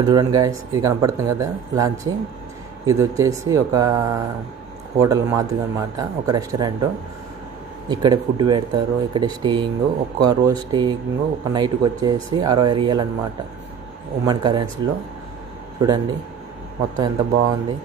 ఇక్కడ చూడండి గాయస్, ఇది కనపడుతుంది కదా లాంచ్. ఇది వచ్చేసి ఒక హోటల్ మాదిరిగా అనమాట, ఒక రెస్టారెంట్. ఇక్కడే ఫుడ్ పెడతారు, ఇక్కడే స్టేయింగ్. ఒక రోజు స్టేయింగ్, ఒక నైట్కి వచ్చేసి 60 రియల్ అనమాట, ఉమెన్ కరెన్సీలో. చూడండి మొత్తం ఎంత బాగుంది.